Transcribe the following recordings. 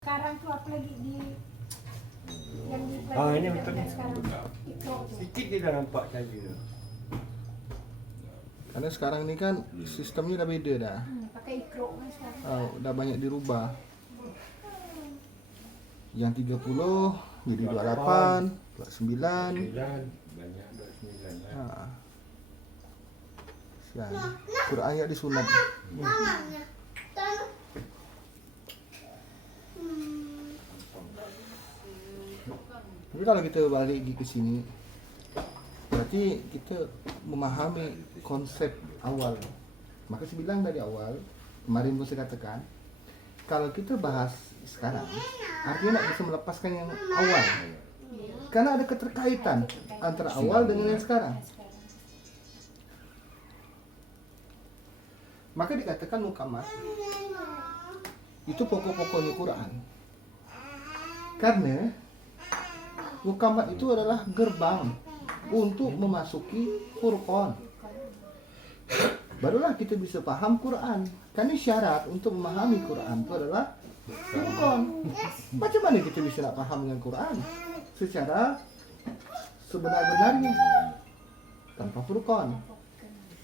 Sekarang tuh apa lagi di yang di Ini betul ni. sekarang Ikro tuh. Sikit dia dah nampak cahaya tu. Karena sekarang ni kan sistemnya dah beda dah. Pakai Ikro kan sekarang. Dah banyak dirubah. Yang 30 jadi 28, 29. 9, banyak 29 lah. Sian. Quran ayat disunat. Tapi kalau kita balik lagi ke sini, berarti kita memahami konsep awal. Maka saya bilang dari awal, kemarin pun saya katakan, kalau kita bahas sekarang, artinya nak bisa melepaskan yang awal. Karena ada keterkaitan antara awal dengan yang sekarang. Maka dikatakan mukamat itu pokok-pokoknya Quran. Karena mukamat itu adalah gerbang untuk memasuki Furqan. Barulah kita bisa paham Quran. Karena syarat untuk memahami Quran itu adalah Furqan. Macam mana kita bisa nak paham dengan Quran secara sebenar-benarnya tanpa Furqan?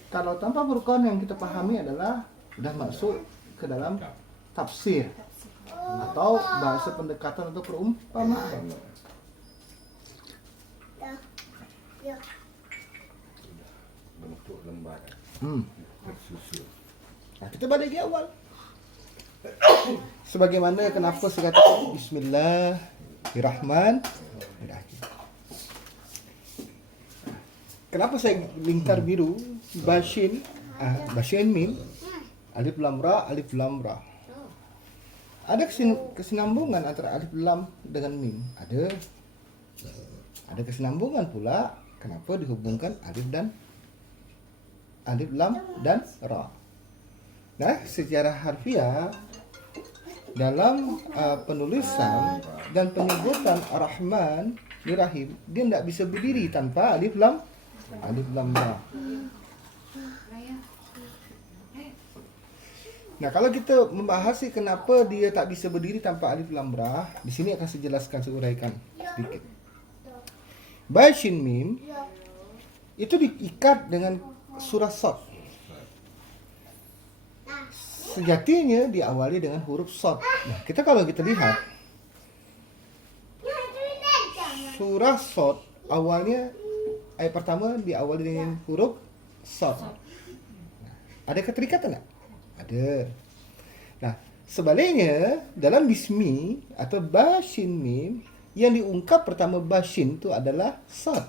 Kalau tanpa Furqan yang kita pahami adalah sudah masuk ke dalam tafsir atau bahasa pendekatan atau perumpamaan. Bentuk lembar tersusun. Nah, kita balik ke awal. Sebagaimana kenapa saya katakan Bismillahirrahmanirrahim. Kenapa saya lingkar biru bashin mim alif lam ra alif lam ra. Ada kesinambungan antara alif lam dengan mim. Ada kesinambungan pula kenapa dihubungkan alif lam dan ra. Nah, secara harfiah dalam penulisan dan penyebutan Ar-Rahman Ar-Rahim, dia tidak bisa berdiri tanpa alif lam ra. Nah, kalau kita membahas kenapa dia tak bisa berdiri tanpa alif lam ra, di sini akan saya jelaskan, saya uraikan sedikit. Bashin mim itu diikat dengan surah Shad. Sejatinya diawali dengan huruf Shad. Nah, kalau kita lihat surah Shad awalnya ayat pertama diawali dengan huruf Shad. Ada keterikatan tak? Ada. Nah, sebaliknya dalam bismi atau bashin mim yang diungkap pertama bashin itu adalah Shad.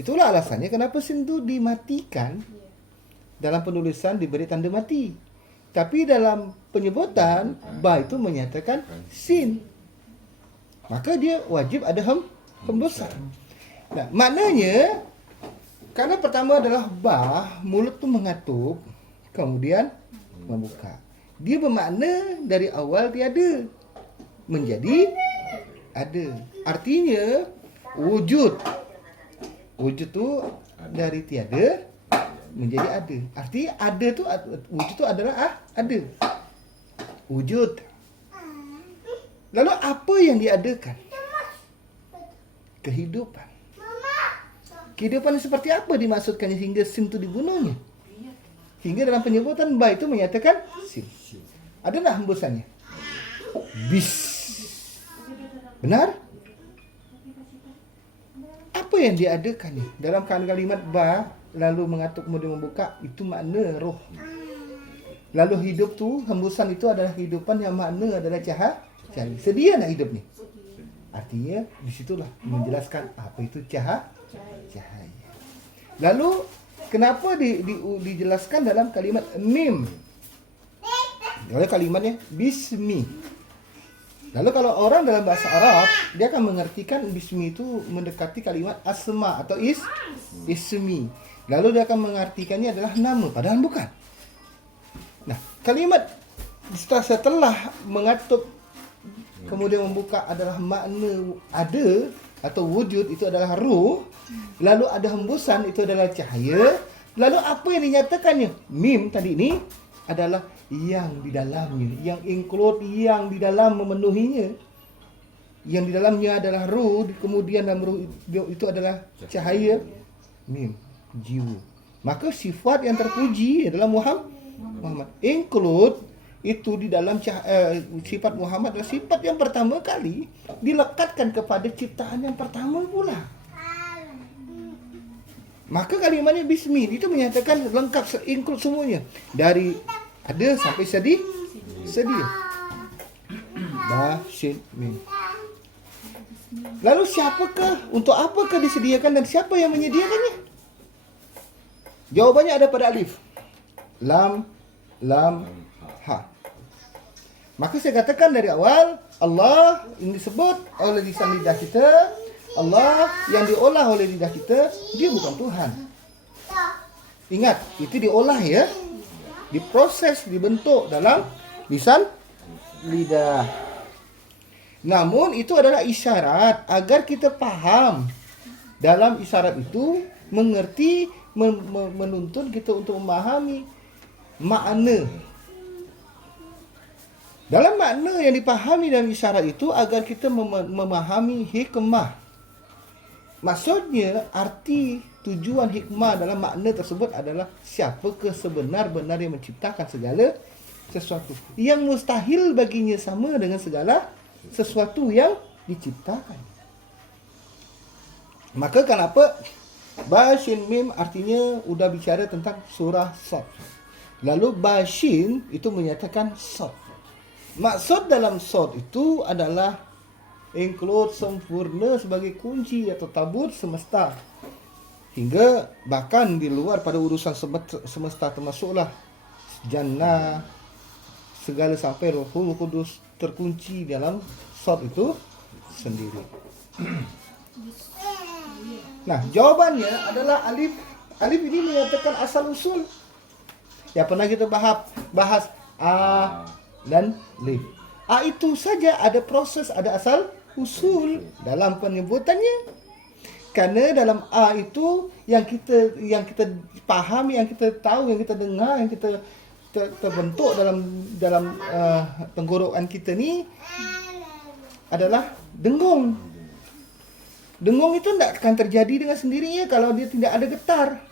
Itulah alasannya kenapa sin itu dimatikan. Dalam penulisan diberi tanda mati. Tapi dalam penyebutan ba itu menyatakan sin. Maka dia wajib ada hembusan. Nah, maknanya karena pertama adalah ba, mulut tu mengatup, kemudian membuka. Dia bermakna dari awal tiada menjadi ada. Artinya wujud tu dari tiada menjadi ada. Artinya ada tu, wujud tu adalah ada. Wujud. Lalu apa yang diadakan? Kehidupan. Kehidupan seperti apa dimaksudkannya hingga sin itu dibunuhnya? Hingga dalam penyebutan ba itu menyatakan sin. Ada tak hembusannya? Bis. Benar? Apa yang diadakannya? Dalam kalimat ba, lalu mengatuk kemudian membuka, itu makna roh. Lalu hidup tu, hembusan itu adalah kehidupan yang makna adalah cahaya. Sedia nak hidup ni? Artinya, disitulah menjelaskan apa itu cahaya. Lalu, kenapa dijelaskan dalam kalimat mim? Lalu kalimatnya bismi. Lalu kalau orang dalam bahasa Arab, dia akan mengertikan bismi itu mendekati kalimat asma atau ismi. Lalu dia akan mengartikannya adalah nama, padahal bukan. Nah, kalimat setelah mengatup kemudian membuka adalah makna ada atau wujud, itu adalah ruh. Lalu ada hembusan, itu adalah cahaya. Lalu apa yang dinyatakannya? Mim tadi ini adalah yang di dalamnya, yang include, yang di dalam memenuhinya. Yang di dalamnya adalah ruh, kemudian dalam ruh itu adalah cahaya, mim, jiwa. Maka sifat yang terpuji adalah Muhammad. Include itu di dalam sifat Muhammad adalah sifat yang pertama kali dilekatkan kepada ciptaan yang pertama pula. Maka kalimatnya bismi itu menyatakan lengkap, include semuanya. Dari ada sampai sedia. Ba, shin, mim. Lalu siapakah, untuk apakah disediakan dan siapa yang menyediakannya? Jawabannya ada pada alif. Lam, ha. Maka saya katakan dari awal, Allah yang disebut oleh lisan lidah kita, Allah yang diolah oleh lidah kita, dia bukan Tuhan. Ingat, itu diolah ya. Diproses, dibentuk dalam lisan lidah. Namun itu adalah isyarat agar kita paham. Dalam isyarat itu mengerti, menuntun kita untuk memahami makna. Dalam makna yang dipahami dalam isyarat itu agar kita memahami hikmah. Maksudnya, arti tujuan hikmah dalam makna tersebut adalah siapakah sebenar-benar yang menciptakan segala sesuatu. Yang mustahil baginya sama dengan segala sesuatu yang diciptakan. Maka kenapa Bashin Mim artinya udah bicara tentang surah Sad. Lalu Bashin itu menyatakan Sad. Maksud dalam Sad itu adalah include, sempurna sebagai kunci atau tabut semesta. Hingga bahkan di luar pada urusan semesta termasuklah jannah, segala sampai Ruhul Qudus terkunci dalam Sad itu sendiri. Nah, jawabannya adalah alif. Alif ini menyatakan asal usul. Ya pernah kita bahas a dan lif. A itu saja ada proses, ada asal usul dalam penyebutannya. Karena dalam A itu yang kita pahami, yang kita tahu, yang kita dengar, yang kita terbentuk dalam tenggorokan kita ni adalah dengung. Dengung itu tidak akan terjadi dengan sendirinya kalau dia tidak ada getar.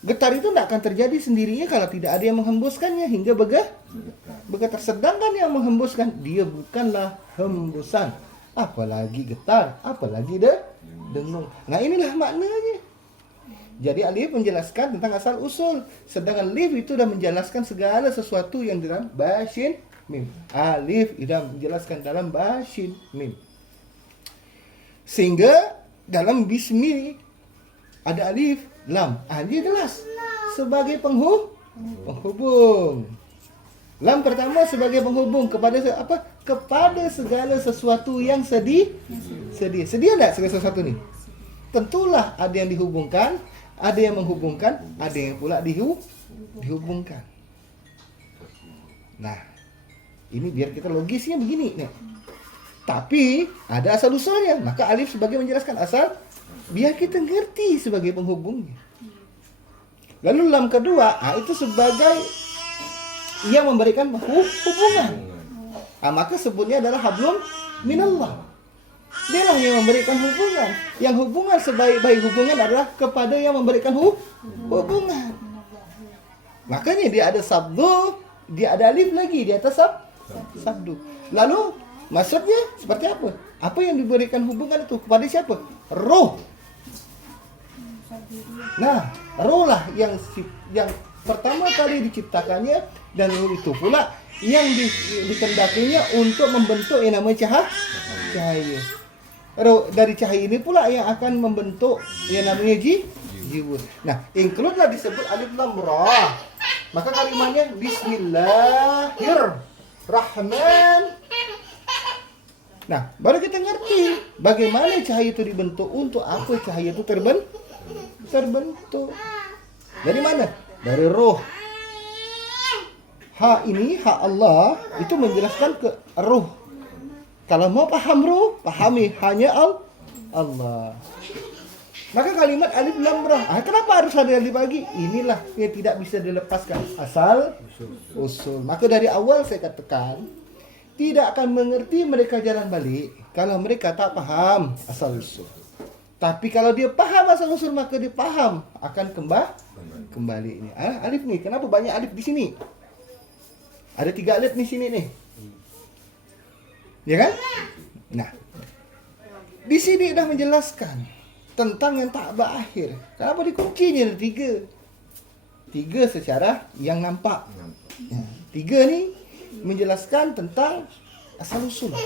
Getar itu tidak akan terjadi sendirinya kalau tidak ada yang menghembuskannya hingga bergetar. Sedangkan yang menghembuskan dia bukanlah hembusan, apalagi getar, apalagi dengung. Nah, inilah maknanya. Jadi alif menjelaskan tentang asal usul, sedangkan lif itu sudah menjelaskan segala sesuatu yang dalam bashin mim. Alif sudah menjelaskan dalam bashin mim. Sehingga dalam bismi ada alif, lam. Dia jelas sebagai penghubung. Lam pertama sebagai penghubung kepada apa? Kepada segala sesuatu yang sedia. Sedia enggak segala sesuatu ni? Tentulah ada yang dihubungkan, ada yang menghubungkan, ada yang pula dihubungkan. Nah, ini biar kita logisnya begini nih. Tapi ada asal usulnya, maka alif sebagai menjelaskan asal biar kita ngerti sebagai penghubungnya. Lalu lam kedua, itu sebagai yang memberikan hubungan. Maka sebutnya adalah hablum minallah. Dialah yang memberikan hubungan. Yang hubungan sebaik-baik hubungan adalah kepada yang memberikan hubungan. Makanya dia ada sabdu, dia ada alif lagi di atas sabdu. Lalu maksudnya seperti apa? Apa yang diberikan hubungan itu kepada siapa? Roh. Nah, roh lah yang pertama kali diciptakannya, dan roh itu pula yang dikendakinya untuk membentuk yang namanya cahaya. Roh dari cahaya ini pula yang akan membentuk yang namanya jiwa. Nah, include lah disebut alif lam ra. Maka kalimatnya Bismillahirrahman. Nah, baru kita ngerti bagaimana cahaya itu dibentuk, untuk apa cahaya itu terbentuk. Dari mana? Dari roh. Ha ini, ha Allah, itu menjelaskan ke roh. Kalau mau paham roh, pahami hanya Allah. Maka kalimat alif lam ra. Kenapa harus ada alif lagi? Inilah yang tidak bisa dilepaskan asal usul. Maka dari awal saya katakan tidak akan mengerti mereka jalan balik kalau mereka tak paham asal usul. Tapi kalau dia paham asal usul maka dia paham akan kembali ini. Alif nih, kenapa banyak alif di sini? Ada 3 alif di sini nih. Ya kan? Nah, di sini dah menjelaskan tentang yang tak berakhir. Kenapa dikuncinya ada 3? 3 secara yang nampak. Ya, 3 ni menjelaskan tentang asal usul.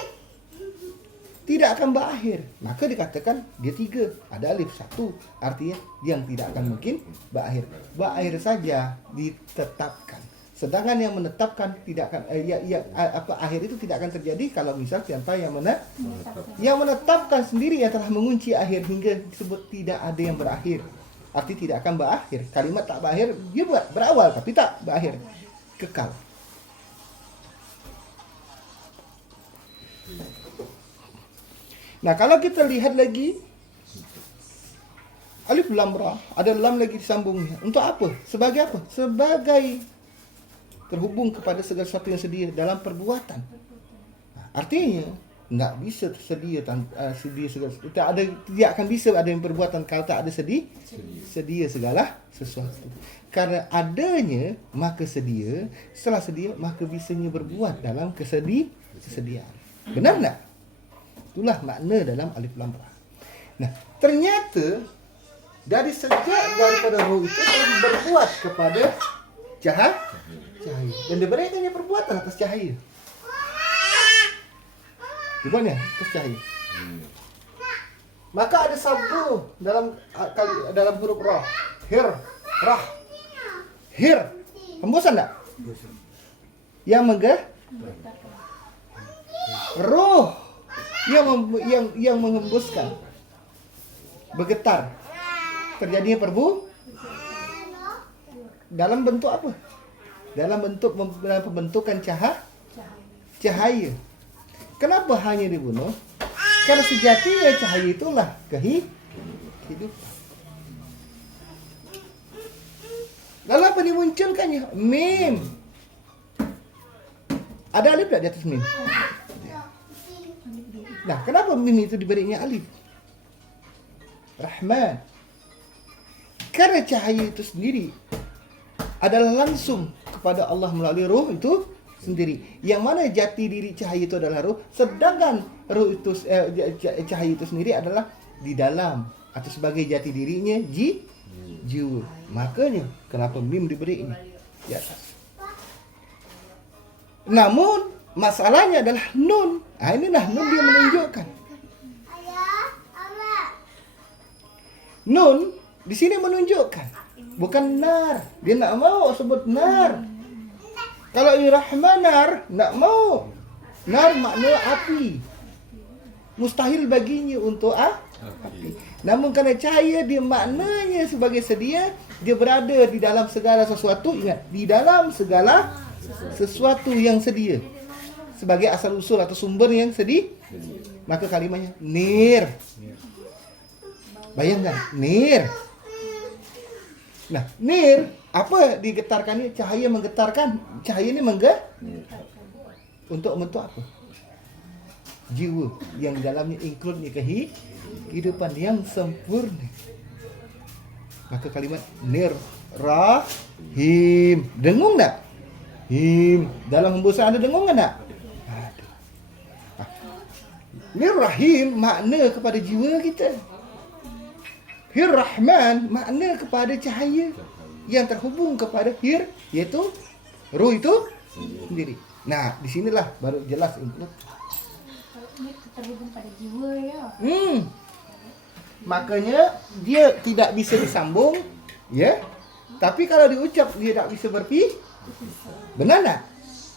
Tidak akan berakhir. Maka dikatakan dia 3. Ada alif 1. Artinya yang tidak akan mungkin berakhir. Berakhir saja ditetapkan. Sedangkan yang menetapkan tidak akan akhir itu tidak akan terjadi kalau misal siapa yang menetapkan sendiri yang telah mengunci akhir hingga disebut tidak ada yang berakhir. Arti tidak akan berakhir. Kalimat tak berakhir dia berawal tapi tak berakhir. Kekal. Nah, kalau kita lihat lagi alif lam ra, ada lam lagi disambungnya. Untuk apa? Sebagai apa? Sebagai terhubung kepada segala sesuatu yang sedia dalam perbuatan. Artinya tidak bisa tersedia sedia segala tidak akan bisa ada yang perbuatan kalau tak ada sedia segala sesuatu. Karena adanya maka sedia, setelah sedia maka bisanya berbuat dalam kesediaan. Benar tak? Itulah makna dalam alif lam ra. Nah, ternyata dari sejak daripada roh itu telah berbuat kepada cahaya. Dan diberikannya perbuatan atas cahaya. Gimana? Atas cahaya. Maka ada sabdu dalam huruf ra. Hir, rah. Hir. Hembusan tak? Yang roh yang menghembuskan. Bergetar. Terjadinya dalam bentuk apa? Dalam pembentukan cahaya. Kenapa hanya dibunuh? Karena sejatinya cahaya itulah kehidupan. Lalu apa dimunculkannya? Mim. Ada alif tak di atas mim? Nah, kenapa mim itu diberinya alif? Rahman. Karena cahaya itu sendiri adalah langsung kepada Allah melalui ruh itu sendiri. Yang mana jati diri cahaya itu adalah ruh, sedangkan ruh itu cahaya itu sendiri adalah di dalam atau sebagai jati dirinya jiwa. Makanya kenapa mim diberi ini di atas. Namun masalahnya adalah nun. Inilah nun dia menunjukkan. Nun di sini menunjukkan bukan nar. Dia nak mau sebut nar. Kalau ini Rahman nar, nak mau. Nar makna api. Mustahil baginya untuk api. Namun karena cahaya dia maknanya sebagai sedia, dia berada di dalam segala sesuatu. Ingat, di dalam segala sesuatu yang sedia. Sebagai asal usul atau sumber yang sedia. Maka kalimatnya nir. Bayangkan, nir. Nah, nir, apa digetarkannya? Cahaya menggetarkan. Cahaya ini untuk membentuk apa? Jiwa yang di dalamnya include kehidupan yang sempurna. Maka kalimat nir, rahim. Dengung tak? Him. Dalam hembusan ada dengung tak? Ada. Nir rahim makna kepada jiwa kita. Hir Rahman makna kepada cahaya yang terhubung kepada hir, yaitu ruh itu sendiri. Nah, di sinilah baru jelas untuk terhubung pada jiwa ya. Makanya dia tidak bisa disambung, ya. Tapi kalau diucap dia tak bisa benar tak?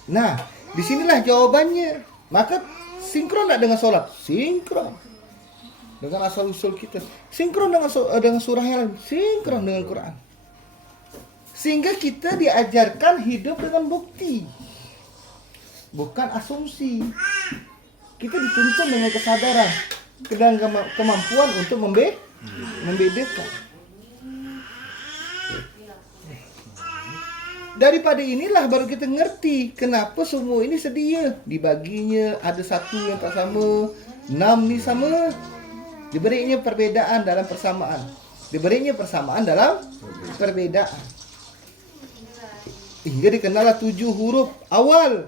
Nah, di sinilah jawabannya. Maka sinkron tak dengan solat? Sinkron. Dengan asal usul kita, sinkron dengan surah yang lain, sinkron dengan Quran. Sehingga kita diajarkan hidup dengan bukti, bukan asumsi. Kita dituntun dengan kesadaran, dengan kemampuan untuk Membedakan. Daripada inilah baru kita ngerti kenapa semua ini sedia. Dibaginya ada satu yang tak sama, 6 ni sama. Diberinya perbedaan dalam persamaan. Diberinya persamaan dalam perbedaan. Hingga dikenallah 7 huruf awal.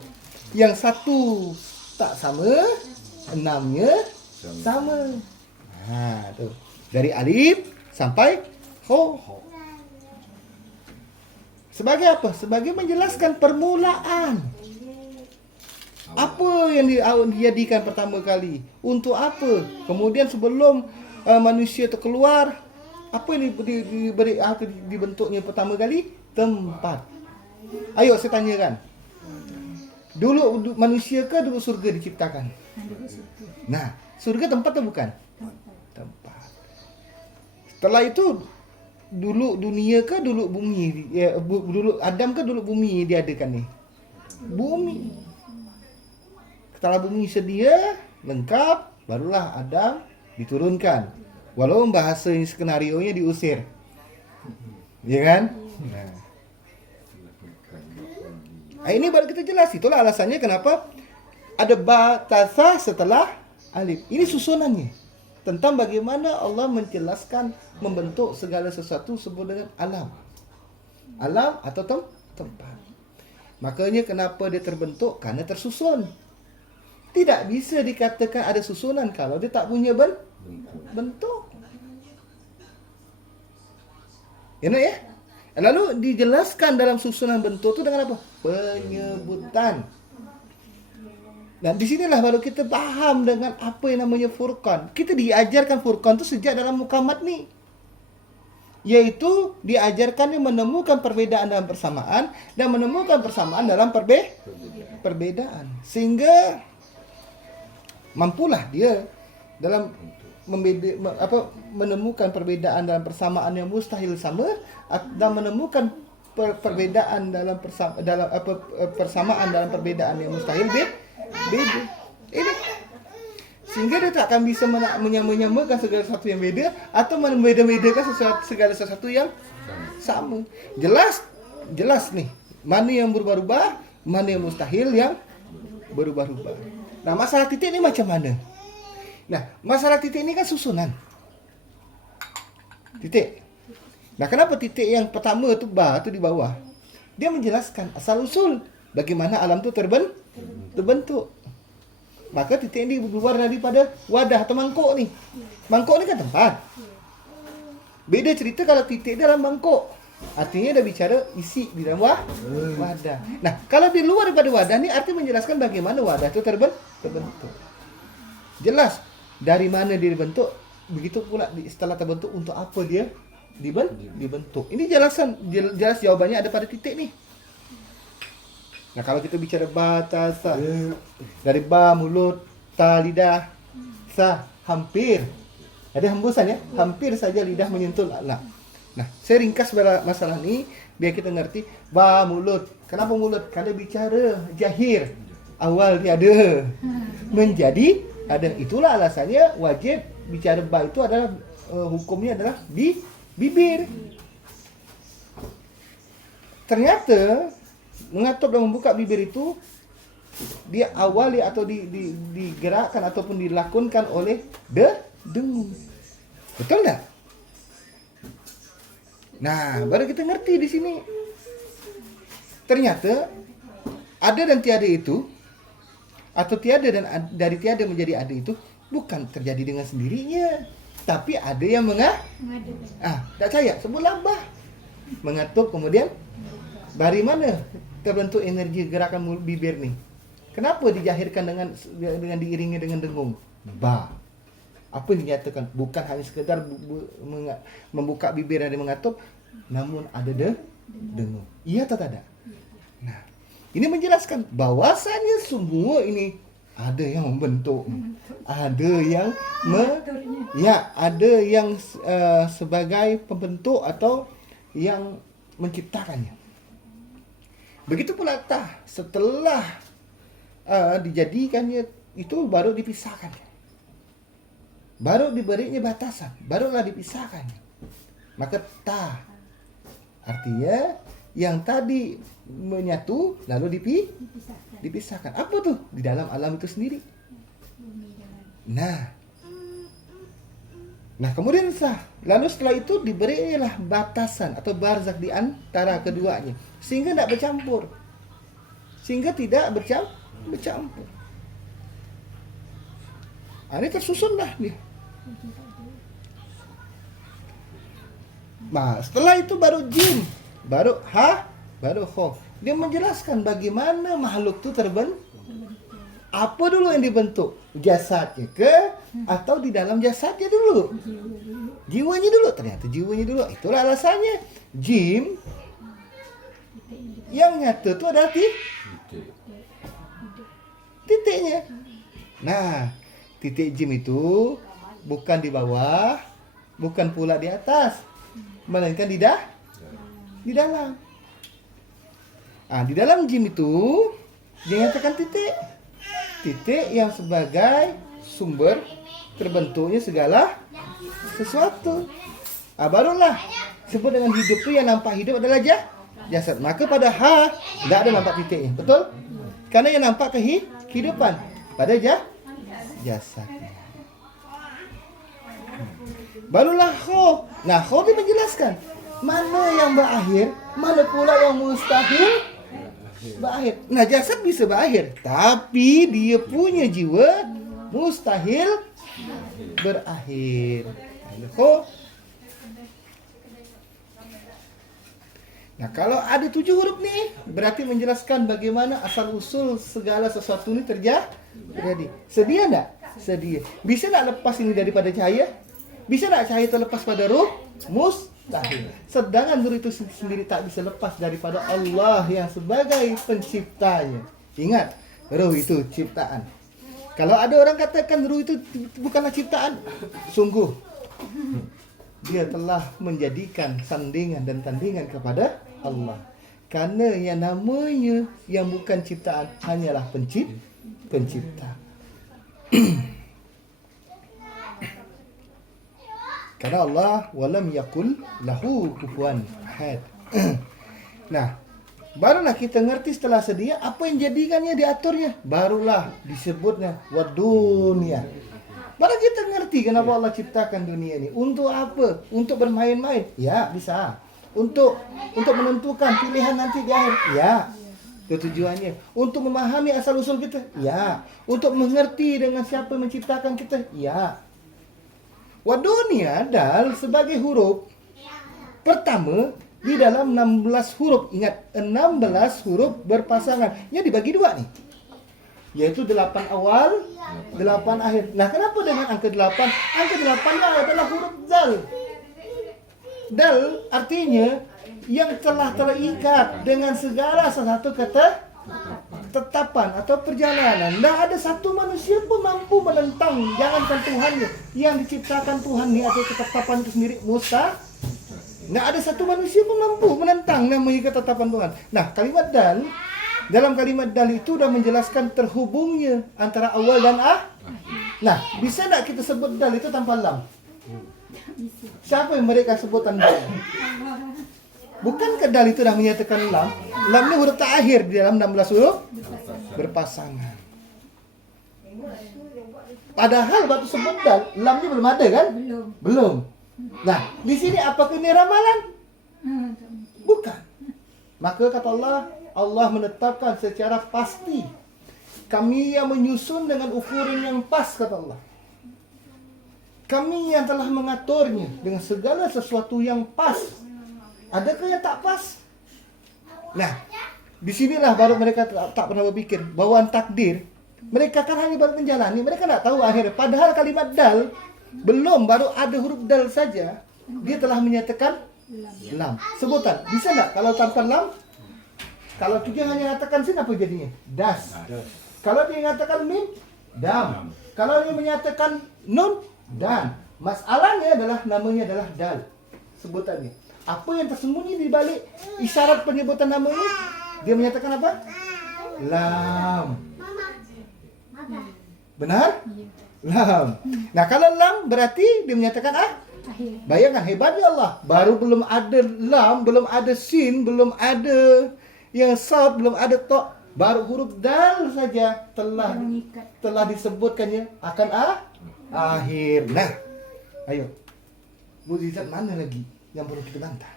Yang satu tak sama, 6-nya sama. Tu. Dari alif sampai ho. Sebagai apa? Sebagai menjelaskan permulaan. Apa yang dijadikan pertama kali? Untuk apa? Kemudian sebelum manusia itu keluar, apa yang diberi dibentuknya pertama kali? Tempat. Ayo saya tanyakan. Dulu manusia ke dulu surga diciptakan? Nah, surga tempat atau bukan? Tempat. Setelah itu dulu dunia ke dulu bumi? Dulu Adam ke dulu bumi diadakan ni? Bumi. Setelah bumi sedia, lengkap, barulah Adam diturunkan. Walaupun bahasa skenarionya diusir. Ya kan? Nah, ini baru kita jelas. Itulah alasannya kenapa ada batasa setelah alif. Ini susunannya. Tentang bagaimana Allah menjelaskan membentuk segala sesuatu sebut dengan alam. Alam atau tempat. Makanya kenapa dia terbentuk? Karena tersusun. Tidak bisa dikatakan ada susunan kalau dia tak punya bentuk. Enak ya? Lalu dijelaskan dalam susunan bentuk itu dengan apa? Penyebutan. Nah, di sinilah baru kita paham dengan apa yang namanya furqan. Kita diajarkan furqan itu sejak dalam muqamat nih. Yaitu diajarkannya menemukan perbedaan dalam persamaan dan menemukan persamaan dalam perbedaan. Sehingga mampulah dia dalam menemukan perbedaan dalam persamaan yang mustahil sama dan menemukan perbedaan dalam persamaan dalam perbedaan yang mustahil beda. Ini sehingga dia tak akan bisa menyamakan segala sesuatu yang beda atau membeda-bedakan segala sesuatu yang sama. Jelas nih mana yang berubah-ubah, mana yang mustahil yang berubah-ubah. Nah, masalah titik ini macam mana? Nah, masalah titik ini kan susunan. Titik. Nah, kenapa titik yang pertama tu ba tu di bawah? Dia menjelaskan asal usul bagaimana alam tu terbentuk. Maka titik ini keluar daripada wadah atau mangkuk ni. Mangkuk ni kan tempat. Beda cerita kalau titik dalam mangkuk. Artinya dah bicara isi di dalam wadah. Nah, kalau di luar daripada wadah ni arti menjelaskan bagaimana wadah itu terbentuk. Jelas dari mana dia dibentuk, begitu pula setelah terbentuk untuk apa dia dibentuk. Ini jelas jawabannya ada pada titik ni. Nah, kalau kita bicara batasa, dari ba mulut, ta lidah, sa hampir. Ada hembusan ya, hampir saja lidah menyentuh la. Nah, saya ringkas masalah ni biar kita ngerti ba mulut. Kenapa mulut? Karena bicara jahir. Awal dia ada, menjadi ada. Itulah alasannya wajib bicara ba itu adalah hukumnya adalah di bibir. Ternyata mengatop dan membuka bibir itu dia awali atau digerakkan ataupun dilakonkan oleh dengung. Betul tak? Nah, baru kita ngerti di sini. Ternyata ada dan tiada itu, atau tiada dan dari tiada menjadi ada itu bukan terjadi dengan sendirinya, tapi ada yang tak percaya sebut labah. Mengatuk kemudian dari mana terbentuk energi gerakan bibir ni? Kenapa dijahirkan dengan diiringi dengan dengung? Ba. Apa yang dinyatakan? Bukan hanya sekadar membuka bibir dan mengatuk, namun ada dengung. Iya atau tidak? Nah, ini menjelaskan bahwasannya semua ini ada yang membentuk, ada yang ada yang sebagai pembentuk atau yang menciptakannya. Begitu pula setelah dijadikannya itu baru dipisahkan. baru diberinya batasan, barulah dipisahkan. Maka ta, artinya yang tadi menyatu lalu Dipisahkan. dipisahkan. Apa tuh? Di dalam alam itu sendiri. Bumi dengan Nah kemudian sah. Lalu setelah itu diberilah batasan atau barzak di antara keduanya, sehingga tidak bercampur, sehingga tidak bercampur. Ini tersusunlah dia. Nah setelah itu baru jim, baru ha, baru kho. Dia menjelaskan bagaimana makhluk itu terbentuk. Apa dulu yang dibentuk? Jasadnya ke atau di dalam jasadnya dulu? Jiwanya dulu. Ternyata jiwanya dulu. Itulah alasannya. Jim yang nyata itu adalah titiknya. Nah, titik jim itu bukan di bawah, bukan pula di atas, melainkan di dalam. Di dalam jim itu dinyatakan titik yang sebagai sumber terbentuknya segala sesuatu. Barulah sebut dengan hidup itu yang nampak hidup adalah jasad. Maka pada tidak ada nampak titiknya, betul? Karena yang nampak kehidupan pada jasad. Barulah kho. Nah kho dia menjelaskan mana yang berakhir, mana pula yang mustahil berakhir. Nah jasad bisa berakhir, tapi dia punya jiwa mustahil berakhir. Nah kalau ada 7 huruf nih, berarti menjelaskan bagaimana asal usul segala sesuatu ini terjadi. Sedia enggak? Sedia. Bisa enggak lepas ini daripada cahaya? Bisa enggak cahaya itu lepas pada ruh? Mustahil. Sedangkan nur itu sendiri tak bisa lepas daripada Allah yang sebagai penciptanya. Ingat, ruh itu ciptaan. Kalau ada orang katakan ruh itu bukanlah ciptaan, sungguh dia telah menjadikan sandingan dan tandingan kepada Allah. Karena yang namanya yang bukan ciptaan hanyalah pencipta. Karena Allah walam yakul lahu kufuwan ahad. Nah, barulah kita ngerti setelah sedia apa yang jadikannya diaturnya. Barulah disebutnya wadunia. Baru kita ngerti kenapa Allah ciptakan dunia ini. Untuk apa? Untuk bermain-main? Ya, bisa. Untuk menentukan pilihan nanti di akhir? Ya. Itu tujuannya. Untuk memahami asal usul kita? Ya. Untuk mengerti dengan siapa yang menciptakan kita? Ya. Wadunia dal sebagai huruf pertama di dalam 16 huruf. Ingat, 16 huruf berpasangan. Ya dibagi dua nih. Yaitu 8 awal, 8 akhir. Nah, kenapa dengan angka 8? Angka 8 adalah huruf dal. Dal artinya yang telah terikat dengan segala sesuatu ketetapan atau perjalanan. Tidak ada satu manusia pun mampu menentang, jangankan Tuhannya. Yang diciptakan Tuhan ini atau ketetapan itu sendiri mustahil. Tidak ada satu manusia pun mampu menentang namanya ketetapan Tuhan. Nah, kalimat dal, dalam kalimat dal itu sudah menjelaskan terhubungnya antara awal dan Nah, bisa tidak kita sebut dal itu tanpa lam? Siapa yang mereka sebutkan dal? Bukankah dal itu dah menyatakan lam? Lam ini huruf terakhir di dalam 16 huruf berpasangan. Padahal waktu sebut dal, lamnya belum ada kan? Belum. Nah, di sini apakah ini ramalan? Bukan. Maka kata Allah menetapkan secara pasti. Kami yang menyusun dengan ukuran yang pas, kata Allah. Kami yang telah mengaturnya dengan segala sesuatu yang pas. Adakah yang tak pas? Nah, disinilah baru mereka tak pernah berpikir bahwa takdir. Mereka kan hanya baru menjalani, mereka tak tahu akhirnya. Padahal kalimat dal belum, baru ada huruf dal saja, dia telah menyatakan lam. Sebutan, bisa enggak kalau tanpa lam? Kalau dia hanya mengatakan sin, apa jadinya? Das. Kalau dia mengatakan mim, dam. Kalau dia menyatakan nun, dan. Masalahnya adalah namanya adalah dal. Sebutannya. Apa yang tersembunyi di balik isyarat penyebutan namanya? Dia menyatakan apa? Lam. Benar? Iya. Lam. Nah, kalau lam berarti dia menyatakan Akhir. bayangkan hebatnya Allah. Baru belum ada lam, belum ada sin, belum ada yang sad, belum ada to. Baru huruf dal saja Mengikat. telah disebutkannya akan akhir. Nah, ayo. Mukjizat mana lagi yang perlu kita bantah?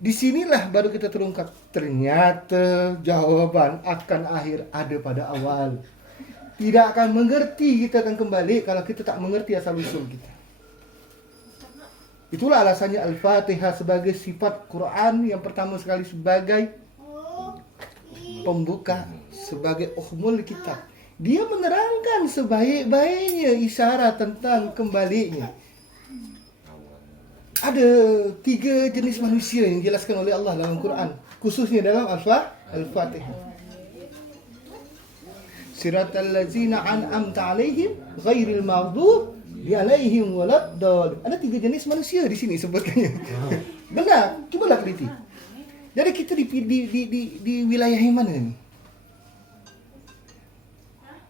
Disinilah baru kita terungkap. Ternyata jawaban akan akhir ada pada awal. Tidak akan mengerti, kita akan kembali kalau kita tak mengerti asal-usul kita. Itulah alasannya Al-Fatihah sebagai sifat Quran yang pertama sekali sebagai pembuka, sebagai ummul kitab. Dia menerangkan sebaik-baiknya isyarat tentang kembalinya. Ada 3 jenis manusia yang dijelaskan oleh Allah dalam Quran, khususnya dalam Al-Fatihah. Siratal ladzina an'amta 'alaihim ghairil maghdub alaihim waladdallin. Ada 3 jenis manusia di sini sebutkannya. Benar, cubalah teliti. Jadi kita di wilayah yang mana ni?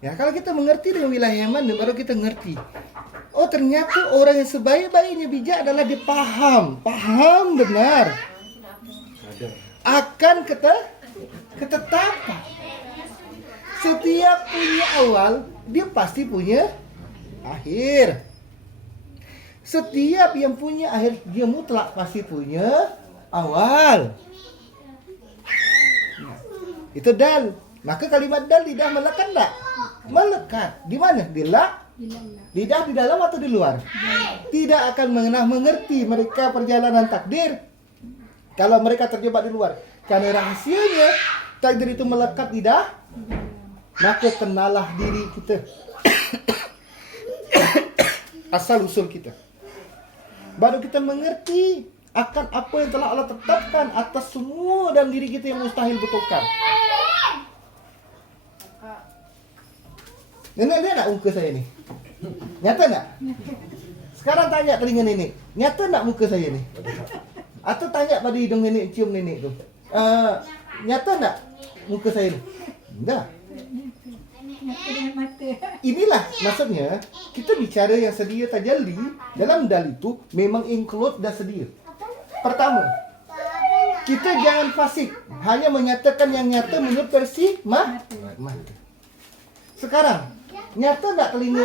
Ya, kalau kita mengerti dengan wilayah yang mana, baru kita ngerti. Oh, ternyata orang yang sebaik-baiknya bijak adalah dia paham benar akan ketetapan. Setiap punya awal, dia pasti punya akhir. Setiap yang punya akhir, dia mutlak pasti punya awal. Itu dal. Maka kalimat dal lidah melekat tak? Melekat. Di mana? Di lidah di dalam atau di luar? Tidak akan mengerti mereka perjalanan takdir kalau mereka terjebak di luar. Karena rahasianya takdir itu melekat lidah. Maka kenalah diri kita. Asal usul kita. Baru kita mengerti akan apa yang telah Allah tetapkan atas semua dalam diri kita yang mustahil betulkan. Nenek lihat tak muka saya ni? Nyata tak? Sekarang tanya telinga nenek. Nyata tak muka saya ni? Atau tanya pada hidung nenek, cium nenek tu. Nyata tak muka saya ni? Enggak. Dengan mata. Inilah maksudnya kita bicara yang sedia tajalli dalam dal itu memang include dah sedia. Pertama, kita jangan fasik, hanya menyatakan yang nyata menurut versi mata. Sekarang, nyata tak telinga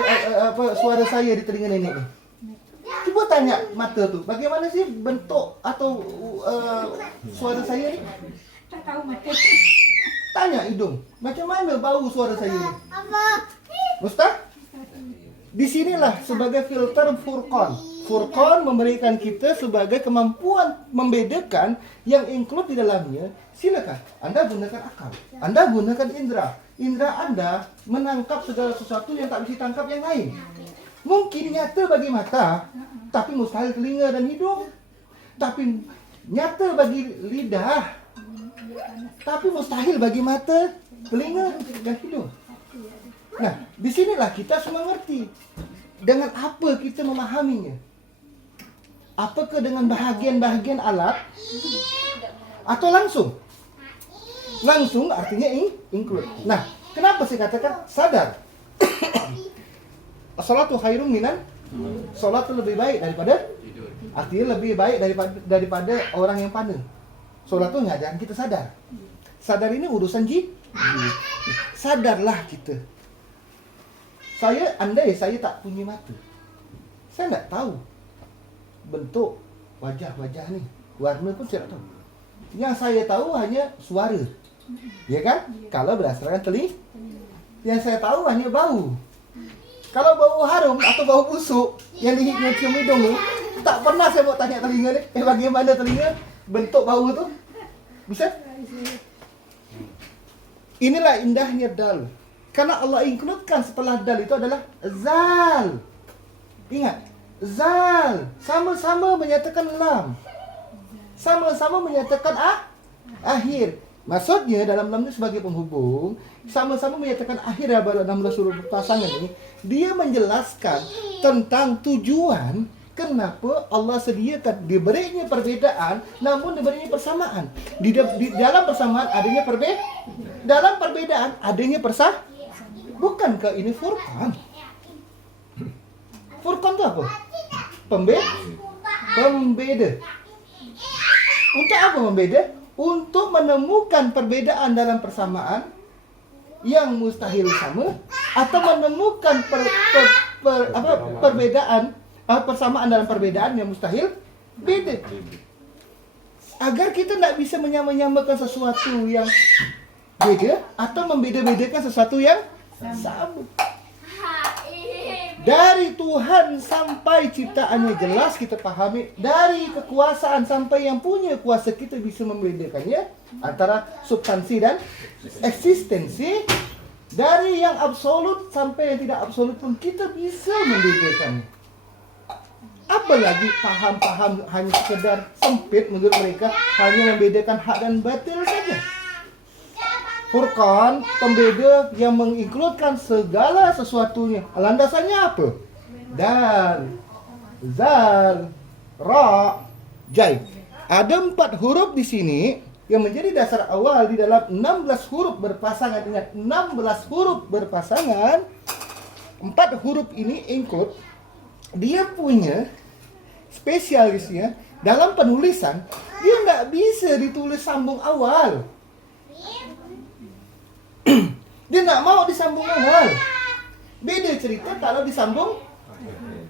suara saya di telinga nenek ni? Cuba tanya mata tu, bagaimana sih bentuk atau suara saya ni? Tak tahu mata. Tanya hidung, macam mana bau suara saya ni? Ustaz? Di sinilah sebagai filter Furqan. Furqan memberikan kita sebagai kemampuan membedakan yang include di dalamnya. Silakan, Anda gunakan akal. Anda gunakan indera. Indera Anda menangkap segala sesuatu yang tak bisa tangkap yang lain. Mungkin nyata bagi mata, tapi mustahil telinga dan hidung. Tapi nyata bagi lidah, tapi mustahil bagi mata, telinga, dan hidung. Nah, disinilah kita semua ngerti. Dengan apa kita memahaminya? Apakah dengan bahagian-bahagian alat? Atau langsung? Langsung artinya include. Nah, kenapa saya katakan sadar? As-salatu khairun minan. Salat itu lebih baik daripada, artinya lebih baik daripada orang yang pandai. Salat itu ngajarin kita sadar. Sadar ini urusan sadarlah kita. Andai saya tak punya mata, saya tak tahu bentuk wajah-wajah ni, warna pun saya tak tahu. Yang saya tahu hanya suara, ya kan? Kalau berdasarkan telinga, yang saya tahu hanya bau. Kalau bau harum atau bau busuk yang cium hidung tu, tak pernah saya mau tanya telinga ni, bagaimana telinga, bentuk bau tu, bisa? Inilah indahnya dal. Karena Allah includekan setelah dal itu adalah zal. Ingat, zal sama-sama menyatakan lam, sama-sama menyatakan akhir. Maksudnya dalam lam itu sebagai penghubung, sama-sama menyatakan akhir dalam suruh pasangan ini. Dia menjelaskan tentang tujuan kenapa Allah sediakan diberinya perbedaan, namun diberinya persamaan. Di dalam persamaan adanya dalam perbedaan adanya Bukankah ini Furqan? Furqan itu apa? Pembeda. Untuk apa membeda? Untuk menemukan perbedaan dalam persamaan yang mustahil sama, atau menemukan perbedaan persamaan dalam perbedaan yang mustahil beda. Agar kita tidak bisa menyamakan sesuatu yang beda atau membeda-bedakan sesuatu yang sama. Dari Tuhan sampai ciptaannya jelas kita pahami. Dari kekuasaan sampai yang punya kuasa kita bisa membedakannya antara substansi dan eksistensi. Dari yang absolut sampai yang tidak absolut pun kita bisa membedakannya. Apalagi paham-paham hanya sekedar sempit menurut mereka, hanya membedakan hak dan batil saja. Furqan, pembeda yang menginkludkan segala sesuatunya. Landasannya apa? Dan, zal, ra, jai. Ada 4 huruf di sini yang menjadi dasar awal di dalam 16 huruf berpasangan. Ingat, 16 huruf berpasangan. 4 huruf ini include, dia punya spesialisnya dalam penulisan. Dia nggak bisa ditulis sambung awal. Dia nggak mau disambung awal. Beda cerita kalau disambung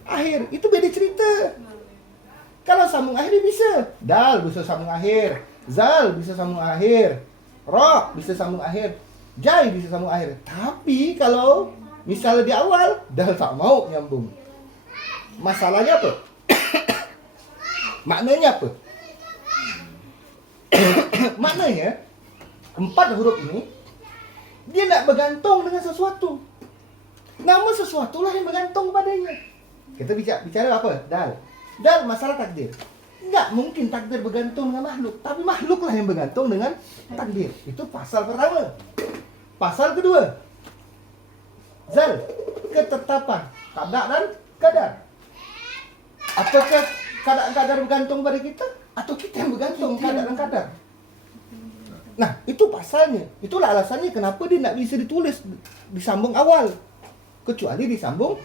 akhir. Itu beda cerita. Kalau sambung akhir dia bisa. Dal bisa sambung akhir. Zal bisa sambung akhir. Ra bisa sambung akhir. Jai bisa sambung akhir. Tapi kalau misalnya di awal, dal tak mau nyambung. Masalahnya apa? Maknanya apa? Maknanya 4 huruf ini dia tidak bergantung dengan sesuatu. Namun sesuatulah yang bergantung padanya. Kita bicara apa? Dal masalah takdir. Enggak mungkin takdir bergantung dengan makhluk, tapi makhluklah yang bergantung dengan takdir. Itu pasal pertama. Pasal kedua, zal, ketetapan, tada dan kadar. Apakah kadar bergantung pada kita, atau kita yang bergantung kadar dan kadar? Nah, itu pasalnya. Itulah alasannya kenapa dia tidak bisa ditulis disambung awal, kecuali disambung